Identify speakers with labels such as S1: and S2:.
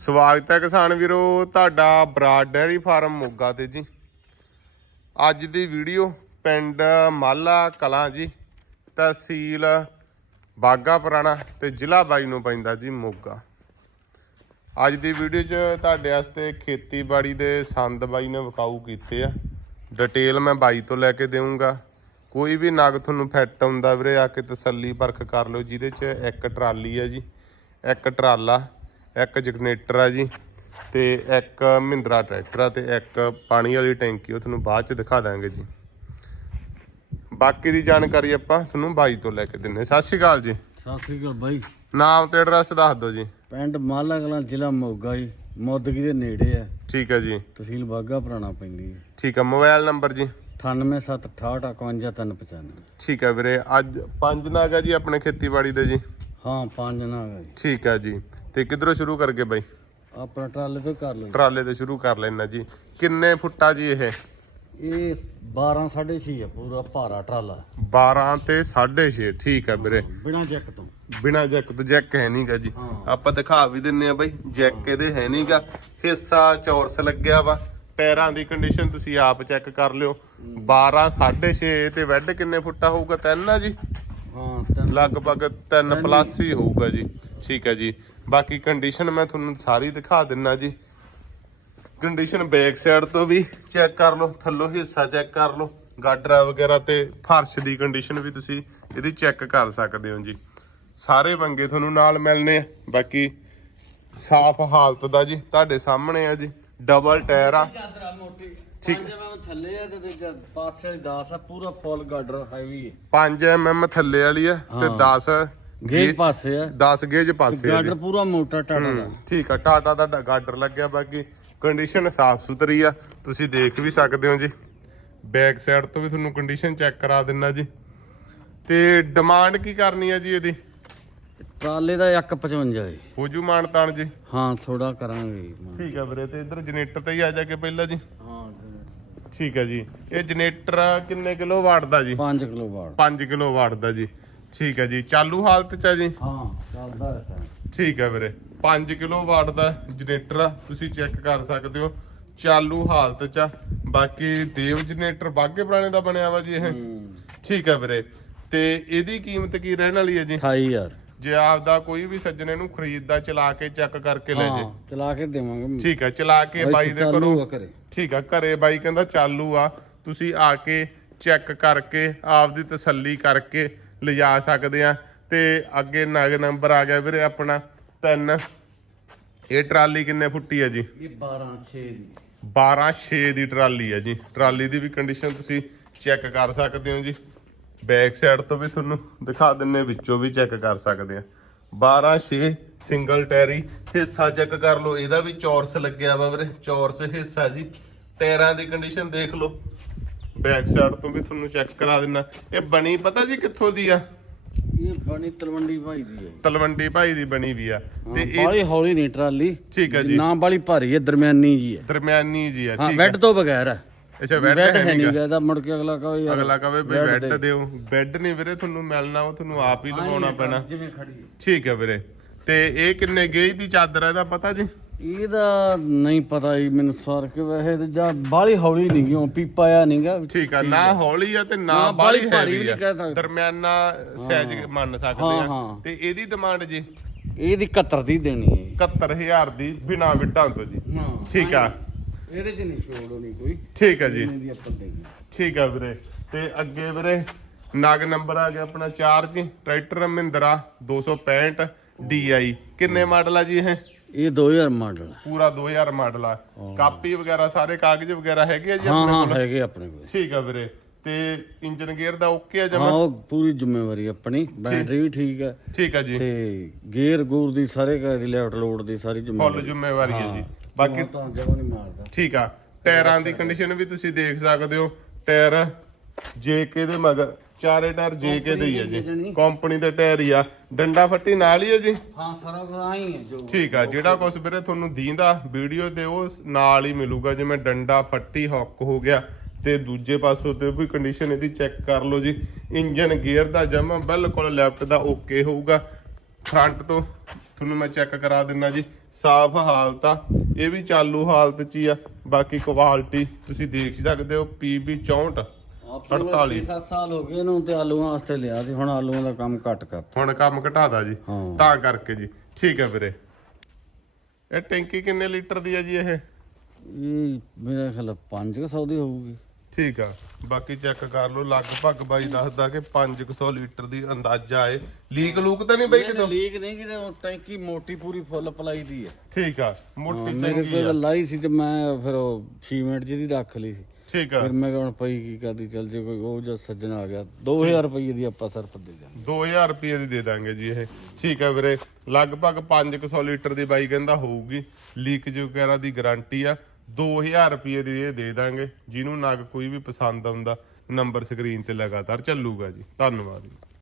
S1: ਸਵਾਗਤ ਹੈ ਕਿਸਾਨ ਵੀਰੋ, ਤੁਹਾਡਾ ਬਰਾਡ ਡੈਰੀ ਫਾਰਮ ਮੋਗਾ ਤੇ ਜੀ। ਅੱਜ ਦੀ ਵੀਡੀਓ ਪਿੰਡ ਮਾਲਾ ਕਲਾਂ ਜੀ, ਤਹਿਸੀਲ ਬਾਗਾ ਪੁਰਾਣਾ ਤੇ ਜ਼ਿਲ੍ਹਾ ਬਾਈ ਨੂੰ ਪੈਂਦਾ ਜੀ ਮੋਗਾ। ਅੱਜ ਦੀ ਵੀਡੀਓ 'ਚ ਤੁਹਾਡੇ ਵਾਸਤੇ ਖੇਤੀਬਾੜੀ ਦੇ ਸੰਦ ਬਾਈ ਨੇ ਵਿਕਾਊ ਕੀਤੇ ਆ। ਡਿਟੇਲ ਮੈਂ ਬਾਈ ਤੋਂ ਲੈ ਕੇ ਦੇਵਾਂਗਾ ਕੋਈ ਵੀ ਨਗ ਤੁਹਾਨੂੰ ਫਿੱਟ ਹੁੰਦਾ ਵੀਰੇ, ਆ ਕੇ ਤਸੱਲੀ ਪਰਖ ਕਰ ਲਓ, ਜਿਹਦੇ 'ਚ ਇੱਕ ਟਰਾਲੀ ਆ ਜੀ, ਇੱਕ ਟਰਾਲਾ। ਇੱਕ ਜਨਰੇਟਰ ਆ ਜੀ ਤੇ ਇੱਕ ਮਹਿੰਦਰਾ ਟਰੈਕਟਰ ਆ ਤੇ ਇੱਕ ਪਾਣੀ ਵਾਲੀ ਟੈਂਕੀ ਉਹ ਤੁਹਾਨੂੰ ਬਾਅਦ 'ਚ ਦਿਖਾ ਦਾਂਗੇ ਜੀ। ਬਾਕੀ ਦੀ ਜਾਣਕਾਰੀ ਆਪਾਂ ਤੁਹਾਨੂੰ ਬਾਈ ਤੋਂ ਲੈ ਕੇ ਦਿੰਨੇ ਸਤਿ ਸ਼੍ਰੀ ਅਕਾਲ ਜੀ।
S2: ਸਤਿ ਸ੍ਰੀ ਅਕਾਲ ਬਾਈ।
S1: ਨਾਮ ਤੇ ਐਡਰੈਸ ਦੱਸ ਦਿਓ ਜੀ।
S2: ਪਿੰਡ ਮਾਲਾ ਕਲਾਂ ਜ਼ਿਲ੍ਹਾ ਮੋਗਾ ਜੀ। ਮੋਦਗੀ ਦੇ ਨੇੜੇ ਆ।
S1: ਠੀਕ ਹੈ ਜੀ।
S2: ਤਹਿਸੀਲ ਬਾਗਾ ਪੁਰਾਣਾ ਪੈਂਦੀ ਹੈ
S1: ਠੀਕ ਹੈ ਮੋਬਾਈਲ ਨੰਬਰ ਜੀ।
S2: 9876855395
S1: ਠੀਕ ਹੈ ਵੀਰੇ ਅੱਜ ਪੰਜ ਨਾਗ ਜੀ ਆਪਣੇ ਖੇਤੀਬਾੜੀ ਦੇ ਜੀ।
S2: ਹਾਂ ਪੰਜ ਨਾ ਹੈਗਾ ਜੀ
S1: ਠੀਕ ਹੈ ਜੀ। ਤੇ ਕਿੱਧਰੋਂ ਸ਼ੁਰੂ ਕਰਗੇ ਬਾਈ?
S2: ਆਪਣਾ ਟਰਾਲੇ ਤੋਂ ਕਰ ਲਓ
S1: ਟਰਾਲੇ ਤੋਂ ਸ਼ੁਰੂ ਕਰ ਲੈਣਾ ਜੀ। ਕਿੰਨੇ ਫੁੱਟਾ ਜੀ ਇਹ?
S2: ਇਹ 12 6.5 ਆ ਪੂਰਾ ਭਾਰਾ ਟਰਾਲਾ।
S1: 12 ਤੇ 6.5 ਠੀਕ ਹੈ ਵੀਰੇ।
S2: ਬਿਨਾ ਜੈਕ ਤੋਂ।
S1: ਬਿਨਾ ਜੈਕ ਤੋਂ ਜੈਕ ਹੈ ਨਹੀਂਗਾ ਜੀ।
S2: ਹਾਂ।
S1: ਆਪਾਂ ਦਿਖਾ ਵੀ ਦਿੰਨੇ ਆ ਬਾਈ ਜੈਕ ਇਹਦੇ ਹੈ ਨਹੀਂਗਾ ਹਿੱਸਾ ਚੌਰਸ ਲੱਗਿਆ ਵਾ। ਟਾਇਰਾਂ ਦੀ ਕੰਡੀਸ਼ਨ ਤੁਸੀਂ ਆਪ ਚੈੱਕ ਕਰ ਲਿਓ। 12 6.5 ਤੇ ਵੈਡ ਕਿੰਨੇ ਫੁੱਟਾ ਹੋਊਗਾ? ਤਿੰਨ ਆ ਜੀ।
S2: ਹਾਂ ਤਿੰਨ
S1: ਲਗਭਗ 3 ਪਲੱਸ ਹੀ। ਹੋਊਗਾ ਜੀ। ਠੀਕ ਹੈ ਜੀ। ਬਾਕੀ ਕੰਡੀਸ਼ਨ ਮੈਂ ਤੁਹਾਨੂੰ ਸਾਰੀ ਦਿਖਾ ਦਿੰਨਾ ਜੀ। ਕੰਡੀਸ਼ਨ ਬੈਕ ਸਾਈਡ ਤੋਂ ਵੀ ਚੈੱਕ ਕਰ ਲਓ ਥੱਲੋਂ ਹਿੱਸਾ ਚੈੱਕ ਕਰ ਲਓ। ਗਾਡਰਾ ਵਗੈਰਾ ਤੇ ਫਰਸ਼ ਦੀ ਕੰਡੀਸ਼ਨ ਵੀ ਤੁਸੀਂ ਇਹਦੀ ਚੈੱਕ ਕਰ ਸਕਦੇ ਹੋ ਜੀ। ਸਾਰੇ ਵੰਗੇ ਤੁਹਾਨੂੰ ਨਾਲ ਮਿਲਨੇ ਆ। ਬਾਕੀ ਸਾਫ਼ ਹਾਲਤ ਦਾ ਜੀ ਤੁਹਾਡੇ ਸਾਹਮਣੇ ਆ ਜੀ। ਡਬਲ ਟਾਇਰ ਆ। ਠੀਕ।
S2: ਪੰਜ ਮੈਂ ਥੱਲੇ ਆ ਤੇ ਦੂਜਾ ਪਾਸੇ ਵਾਲੀ 10 ਆ ਪੂਰਾ ਫੁੱਲ ਗਾਡਰ ਹੈਵੀ ਹੈ
S1: 5 mm ਥੱਲੇ ਵਾਲੀ ਆ ਤੇ
S2: ਹਾਂ।
S1: 10
S2: ਗੇਜ ਪਾਸੇ ਆ।
S1: 10 ਗੇਜ ਪਾਸੇ ਆ ਜੀ
S2: ਗਾਡਰ ਪੂਰਾ ਮੋਟਾ ਟਾਟਾ ਦਾ।
S1: ਹੂੰ, ਠੀਕ ਆ ਟਾਟਾ ਦਾ ਡ- ਗਾਡਰ ਲੱਗਿਆ ਬਾਕੀ। ਕੰਡੀਸ਼ਨ ਸਾਫ਼ ਸੁਥਰੀ ਆ। ਤੁਸੀਂ ਦੇਖ ਵੀ ਸਕਦੇ ਹੋ ਜੀ। ਬੈਕ ਸਾਈਡ ਤੋਂ ਵੀ ਤੁਹਾਨੂੰ ਕੰਡੀਸ਼ਨ ਚੈੱਕ ਕਰਾ ਦਿੰਨਾ ਜੀ। ਤੇ ਡਿਮਾਂਡ ਕੀ ਕਰਨੀ ਆ ਜੀ ਇਹਦੀ?
S2: ਟਰਾਲੇ ਦਾ 155 ਹੈ
S1: ਹੋ ਜੂ
S2: ਹਾਂ ਥੋੜਾ ਕਰਾਂਗੇ
S1: ਠੀਕ ਆ ਵੀਰੇ ਤੇ ਇਧਰ ਜਨਰੇਟਰ ਤੇ ਹੀ ਆ ਜਾ ਕੇ ਪਹਿਲਾਂ ਜੀ। ਠੀਕ ਆ ਜੀ। ਇਹ ਜਨਰੇਟਰ ਕਿੰਨੇ ਕਿਲੋ ਵਾਟ ਦਾ ਜੀ?
S2: 5 ਕਿਲੋ ਵਾਟ।
S1: 5 ਕਿਲੋ ਵਾਟ ਦਾ ਜੀ। ਠੀਕ ਆ ਜੀ। ਚਾਲੂ ਹਾਲਤ ਚ ਆ ਜੀ?
S2: ਹਾਂ ਚੱਲਦਾ ਹੈ
S1: ਠੀਕ ਹੈ ਵੀਰੇ। 5 ਕਿਲੋ ਵਾਟ ਦਾ ਜਨਰੇਟਰ ਆ। ਤੁਸੀਂ ਚੈੱਕ ਕਰ ਸਕਦੇ ਹੋ। ਚਾਲੂ ਹਾਲਤ ਚ ਆ। ਬਾਕੀ ਦੇਵ ਜਨਰੇਟਰ ਬਾਗੇ ਪੁਰਾਣੇ ਦਾ ਬਣਿਆ ਵਾ ਜੀ ਇਹ। ਠੀਕ ਹੈ ਵੀਰੇ। ਤੇ ਇਹਦੀ ਕੀਮਤ ਕੀ ਰਹਿਣ ਵਾਲੀ ਹੈ ਜੀ?
S2: 28000
S1: ਜੇ ਆਪਦਾ ਕੋਈ ਵੀ ਸੱਜਣ ਇਹਨੂੰ ਖਰੀਦਦਾ ਚਲਾ ਕੇ ਚੈੱਕ ਕਰਕੇ ਲੈ ਜੇ।
S2: ਹਾਂ ਚਲਾ ਕੇ ਦੇਵਾਂਗੇ।
S1: ਠੀਕ ਹੈ ਚਲਾ ਕੇ ਬਾਈ ਦੇ
S2: ਆ ਘਰੇ।
S1: ਠੀਕ ਆ ਘਰੇ ਬਾਈ ਕਹਿੰਦਾ ਚਾਲੂ ਆ। ਤੁਸੀਂ ਆ ਕੇ ਚੈੱਕ ਕਰਕੇ ਆਪਦੀ ਤਸੱਲੀ ਕਰਕੇ ਲਿਜਾ ਸਕਦੇ ਆ। ਤੇ ਅੱਗੇ ਨਗ ਨੰਬਰ ਆ ਗਿਆ ਵੀਰੇ ਆਪਣਾ ਤਿੰਨ। ਇਹ ਟਰਾਲੀ ਕਿੰਨੇ ਫੁੱਟੀ ਹੈ ਜੀ?
S2: ਇਹ 12 6 ਦੀ।
S1: 12 6 ਦੀ ਟਰਾਲੀ ਹੈ ਜੀ। ਟਰਾਲੀ ਦੀ ਵੀ ਕੰਡੀਸ਼ਨ ਤੁਸੀਂ ਚੈੱਕ ਕਰ ਸਕਦੇ ਹੋ ਜੀ। ਬੈਕ ਸਾਈਡ ਤੋਂ ਵੀ ਤੁਹਾਨੂੰ ਦਿਖਾ ਦਿੰਨੇ ਵਿੱਚੋਂ ਵੀ ਚੈੱਕ ਕਰ ਸਕਦੇ ਆ। 12 6 ਸਿੰਗਲ ਟਾਇਰੀ ਹਿੱਸਾ ਚੈੱਕ ਕਰ ਲਓ। ਇਹਦਾ ਵੀ ਚੌਰਸ ਲੱਗਿਆ ਵਾ ਵੀਰੇ ਚੌਰਸ ਹਿੱਸਾ ਜੀ। ਟਾਇਰਾਂ ਦੀ ਕੰਡੀਸ਼ਨ ਦੇਖ ਲਓ। ਬੈਕ ਸਾਈਡ ਤੋਂ ਵੀ ਤੁਹਾਨੂੰ ਚੈੱਕ ਕਰਾ ਦਿੰਨਾ। ਇਹ ਬਣੀ ਪਤਾ ਜੀ ਕਿੱਥੋਂ ਦੀ ਆ?
S2: ਇਹ ਬਣੀ ਤਲਵੰਡੀ ਭਾਈ ਦੀ ਹੈ।
S1: ਤਲਵੰਡੀ ਭਾਈ ਦੀ ਬਣੀ ਵੀ ਆ। ਤੇ ਇਹ
S2: ਬਾਲੀ ਹੌਲੀ ਨਹੀਂ ਟਰਾਲੀ।
S1: ਠੀਕ ਹੈ ਜੀ।
S2: ਨਾ ਬਾਲੀ ਭਾਰੀ ਹੈ ਦਰਮਿਆਨੀ ਜੀ ਹੈ।
S1: ਦਰਮਿਆਨੀ ਜੀ ਆ
S2: ਹਾਂ
S1: ਠੀਕ ਹੈ।
S2: ਤੋਂ ਬਗੈਰ ਹੈ।
S1: ਅੱਛਾ ਬੈੱਡ ਹੈ
S2: ਹੈ ਨਹੀਂ ਗਾ ਮੁੜ ਕੇ ਅਗਲਾ ਕਹੇ ਯਾਰ
S1: ਅਗਲਾ ਕਵੇ ਵੀ ਬੈੱਡ ਦਿਓ। ਬੈੱਡ ਨਹੀਂ ਵੀਰੇ ਤੁਹਾਨੂੰ ਮਿਲਣਾ ਉਹ ਤੁਹਾਨੂੰ ਆਪ ਹੀ ਲਗਾਉਣਾ ਪੈਣਾ।
S2: ਜਿਵੇਂ ਖੜੀ ਹੈ।
S1: ਠੀਕ ਹੈ ਵੀਰੇ। ਤੇ ਇਹ ਕਿੰਨੇ ਗੇਜ ਦੀ ਚਾਦਰ ਹੈ ਇਹਦਾ ਪਤਾ ਜੀ?
S2: ਇਹਦਾ ਨਹੀਂ ਪਤਾ ਜੀ ਮੈਨੂੰ ਸਰ ਕੇ ਵੈਸੇ ਤੇ ਜਾਂ ਬਾਲੀ ਹੌਲੀ ਨਹੀਂ ਗਿਓ ਪੀਪਾ ਆ ਨਹੀਂਗਾ
S1: ਠੀਕ ਆ ਨਾ ਹੌਲੀ ਆ ਤੇ ਨਾ ਬਾਲੀ ਹੈਵੀ ਆ।
S2: ਕਹਿ।
S1: ਦਰਮਿਆਨਾ ਸਾਈਜ਼ ਮੰਨ ਸਕਦੇ
S2: ਹਾਂ,
S1: ਆ।
S2: ਹਾਂ।
S1: ਤੇ ਇਹਦੀ ਡਿਮਾਂਡ ਜੀ?
S2: ਇਹਦੀ 71 ਦੀ ਦੇਣੀ ਹੈ।
S1: 71000 ਦੀ ਬਿਨਾ ਵਿਟਾਂ ਤੋਂ ਜੀ।
S2: ਹਾਂ।
S1: ਠੀਕ ਆ।
S2: ਇਹਦੇ ਚ ਨਹੀਂ ਛੋੜ ਹੋਣੀ ਕੋਈ।
S1: ਠੀਕ ਆ ਜੀ।
S2: ਇਹਦੀ ਆਪਾਂ ਦੇਣੀ
S1: ਠੀਕ ਆ ਵੀਰੇ। ਤੇ ਅੱਗੇ ਵੀਰੇ ਨਗ ਨੰਬਰ ਆ ਗਿਆ ਆਪਣਾ 4 ਜੀ ਟਰੈਕਟਰ ਮਹਿੰਦਰਾ 265 DI ਕਿੰਨੇ ਮਾਡਲ ਆ ਜੀ ਇਹ?
S2: ਇਹ 2000 ਮਾਡਲ ਹੈ
S1: ਪੂਰਾ 2000 ਮਾਡਲ ਆ। ਕਾਪੀ ਵਗੈਰਾ ਸਾਰੇ ਕਾਗਜ਼ ਵਗੈਰਾ ਹੈਗੇ ਆ ਜੀ
S2: ਹਾਂ
S1: ਆਪਣੇ
S2: ਹਾਂ
S1: ਕੋਲ?
S2: ਹੈਗੇ ਆਪਣੇ ਕੋਲ।
S1: ਠੀਕ ਆ ਵੀਰੇ। ਤੇ ਇੰਜਨ ਗੇਅਰ ਦਾ ਓਕੇ ਆ
S2: ਹਾਂ
S1: ਜਮਾ
S2: ਉਹ ਪੂਰੀ ਜ਼ਿੰਮੇਵਾਰੀ ਆਪਣੀ। ਬੈਟਰੀ ਵੀ ਠੀਕ ਹੈ
S1: ਠੀਕ ਆ ਜੀ।
S2: ਤੇ ਗੇਅਰ ਗੂਰ ਦੀ ਸਾਰੇ ਲੈਫਟ ਲੋਡ ਦੀ ਸਾਰੀ
S1: ਫੁੱਲ
S2: ਜ਼ਿੰਮੇਵਾਰੀ
S1: ਜ਼ਿੰਮੇਵਾਰੀ ਹੈ ਜੀ। ਬਾਕੀ
S2: ਤਾਂ ਜਮਾ ਨਹੀਂ ਮਾਰਦਾ।
S1: ਠੀਕ ਆ ਟਾਇਰਾਂ ਦੀ ਕੰਡੀਸ਼ਨ ਵੀ ਤੁਸੀਂ ਦੇਖ ਸਕਦੇ ਹੋ ਟਾਇਰ ਜੇਕੇ ਦੇ ਮਗਰ ਚਾਰੇ ਟਾਇਰ ਜੇਕੇ ਦੇ ਹੀ ਆ ਜੀ। ਕੰਪਨੀ ਦੇ ਟਾਇਰ ਹੀ ਆ। ਡੰਡਾ ਫੱਟੀ ਨਾਲ ਹੀ ਆ ਜੀ?
S2: ਹਾਂ ਸਾਰਾ ਕੁਝ ਆਈ ਹੈ ਜੋ।
S1: ਠੀਕ ਆ ਜਿਹੜਾ ਕੁਛ ਵੀਰੇ ਤੁਹਾਨੂੰ ਦੀਂਦਾ ਵੀਡੀਓ ਤੇ ਉਹ ਨਾਲ ਹੀ ਮਿਲੂਗਾ ਜਿਵੇਂ ਡੰਡਾ ਫੱਟੀ ਹੌਕ ਹੋ ਗਿਆ ਤੇ ਦੂਜੇ ਪਾਸੋਂ ਤੇ ਵੀ ਕੰਡੀਸ਼ਨ ਇਹਦੀ ਚੈੱਕ ਕਰ ਲਓ ਜੀ। ਇੰਜਨ ਗੇਅਰ ਦਾ ਜਮਾ ਬਿਲਕੁਲ ਲੈਫਟ ਦਾ ਓਕੇ ਹੋਊਗਾ। ਫਰੰਟ ਤੋਂ ਤੁਹਾਨੂੰ ਮੈਂ ਚੈੱਕ ਕਰਾ ਦਿੰਨਾ ਜੀ। ਸਾਫ਼ ਹਾਲਤ ਆ ਇਹ ਵੀ ਚਾਲੂ ਹਾਲਤ 'ਚ ਹੀ ਆ। ਬਾਕੀ ਕੁਆਲਿਟੀ ਤੁਸੀਂ ਦੇਖ ਸਕਦੇ ਹੋ PB 64
S2: 48 7 ਸਾਲ ਹੋ ਗਏ ਇਹਨੂੰ ਤੇ ਆਲੂਆਂ ਵਾਸਤੇ ਲਿਆ ਸੀ ਹੁਣ ਆਲੂਆਂ ਦਾ ਕੰਮ ਘੱਟ ਕਰ
S1: ਹੁਣ ਕੰਮ ਘਟਾਦਾ ਜੀ।
S2: ਹਾਂ।
S1: ਤਾਂ ਕਰਕੇ ਜੀ। ਠੀਕ ਹੈ ਵੀਰੇ। ਇਹ ਟੈਂਕੀ ਕਿੰਨੇ ਲੀਟਰ ਦੀ ਆ ਜੀ ਇਹ?
S2: ਇਹ ਮੇਰਾ ਖਿਆਲ 500 ਦੀ ਹੋਊਗੀ।
S1: ਠੀਕ ਆ। ਬਾਕੀ ਚੈੱਕ ਕਰ ਲਓ ਲਗਭਗ ਬਾਈ ਦੱਸਦਾ ਕਿ 500 ਲੀਟਰ ਦੀ ਅੰਦਾਜ਼ਾ ਏ। ਲੀਕ ਲੂਕ ਤਾਂ ਨਹੀਂ ਬਈ ਕਿਤੋਂ?
S2: ਲੀਕ ਨਹੀਂ ਕਿਤੇ ਉਹ ਟੈਂਕੀ ਮੋਟੀ ਪੂਰੀ ਫੁੱਲ ਪਲਾਈ ਦੀ ਹੈ
S1: ਠੀਕ ਆ ਮੋਟੀ
S2: ਮੇਰੇ
S1: ਚੰਗੀ ਆ।
S2: ਕੋਲ ਲਾਈ ਸੀ ਤੇ ਮੈਂ ਫਿਰ ਉਹ ਸੀਮੈਂਟ ਜਿਹਦੀ ਰੱਖ ਲਈ ਸੀ।
S1: ਠੀਕ ਆ।
S2: ਫਿਰ ਮੈਂ ਕਿਹਾ ਹੁਣ ਪਈ ਕੀ ਕਰਦੀ ਚੱਲ ਜੇ ਕੋਈ ਉਹ ਜਿਹਾ ਸੱਜਣ ਆ ਗਿਆ 2000 ਰੁਪਏ ਦੀ ਆਪਾਂ ਸਰਫ ਦੇ ਜਾਂਗੇ
S1: 2000 ਰੁਪਏ ਦੀ ਦੇ ਦਾਂਗੇ ਜੀ ਇਹ। ਠੀਕ ਹੈ ਵੀਰੇ ਲਗਭਗ 500 ਲੀਟਰ ਦੀ ਬਾਈ ਕਹਿੰਦਾ ਹੋਊਗੀ। ਲੀਕ ਵਗੈਰਾ ਦੀ ਗਾਰੰਟੀ ਆ। 2000 ਰੁਪਏ ਦੀ ਇਹ ਦੇ ਦਾਂਗੇ। ਜਿਹਨੂੰ ਨਗ ਕੋਈ ਵੀ ਪਸੰਦ ਆਉਂਦਾ ਨੰਬਰ ਸਕਰੀਨ ਤੇ ਲਗਾਤਾਰ ਚੱਲੂਗਾ ਜੀ। ਧੰਨਵਾਦ ਜੀ।